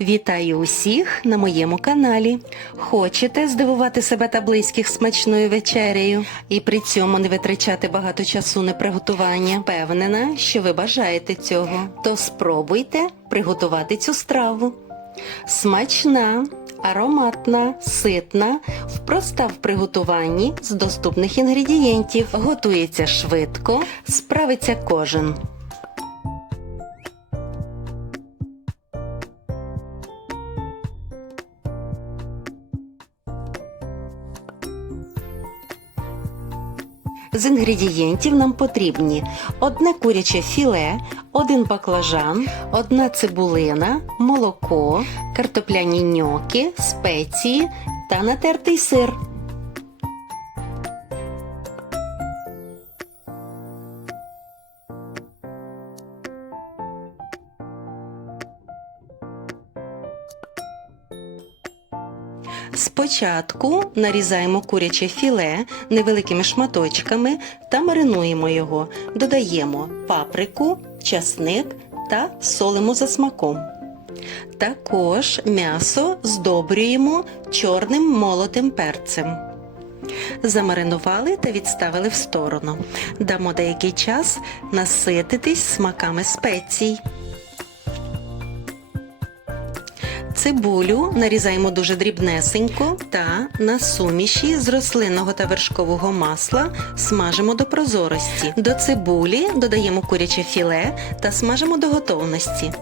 Вітаю усіх на моєму каналі. Хочете здивувати себе та близьких смачною вечерею і при цьому не витрачати багато часу на приготування? Впевнена, що ви бажаєте цього. То спробуйте приготувати цю страву. Смачна, ароматна, ситна, проста в приготуванні з доступних інгредієнтів. Готується швидко, справиться кожен. З інгредієнтів нам потрібні одне куряче філе, один баклажан, одна цибулина, молоко, картопляні ньоки, спеції та натертий сир. Спочатку нарізаємо куряче філе невеликими шматочками та маринуємо його. Додаємо паприку, часник та солимо за смаком. Також м'ясо здобрюємо чорним молотим перцем. Замаринували та відставили в сторону. Дамо деякий час насититись смаками спецій. Цибулю нарізаємо дуже дрібнесенько та на суміші з рослинного та вершкового масла смажимо до прозорості. До цибулі додаємо куряче філе та смажимо до готовності.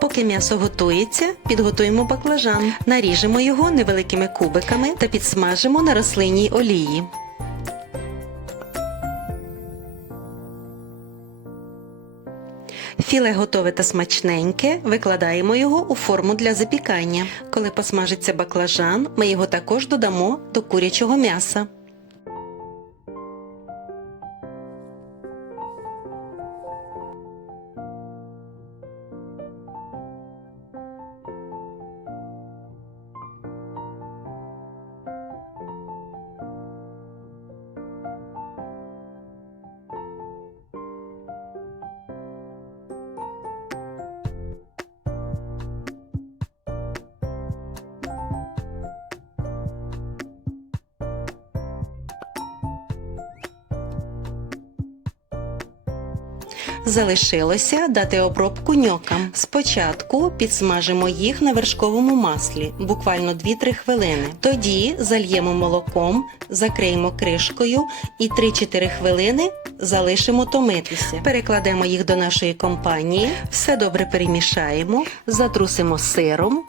Поки м'ясо готується, підготуємо баклажан. Наріжемо його невеликими кубиками та підсмажимо на рослинній олії. Філе готове та смачненьке, викладаємо його у форму для запікання. Коли посмажиться баклажан, ми його також додамо до курячого м'яса. Залишилося дати обробку ньокам. Спочатку підсмажимо їх на вершковому маслі, буквально 2-3 хвилини. Тоді зальємо молоком, закриємо кришкою і 3-4 хвилини залишимо томитися. Перекладемо їх до нашої компанії, все добре перемішаємо, затрусимо сиром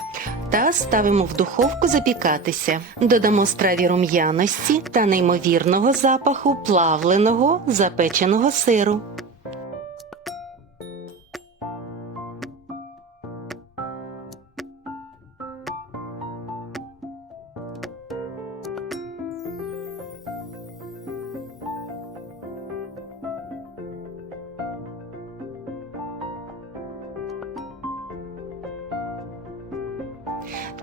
та ставимо в духовку запікатися. Додамо страві рум'яності та неймовірного запаху плавленого запеченого сиру.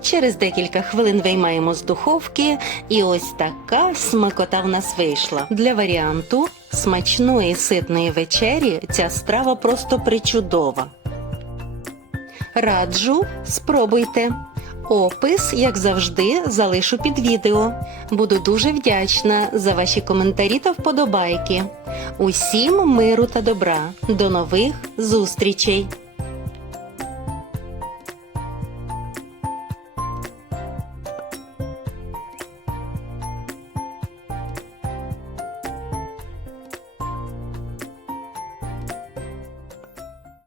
Через декілька хвилин виймаємо з духовки, і ось така смакота в нас вийшла. Для варіанту смачної ситної вечері ця страва просто причудова. Раджу, спробуйте. Опис, як завжди, залишу під відео. Буду дуже вдячна за ваші коментарі та вподобайки. Усім миру та добра. До нових зустрічей!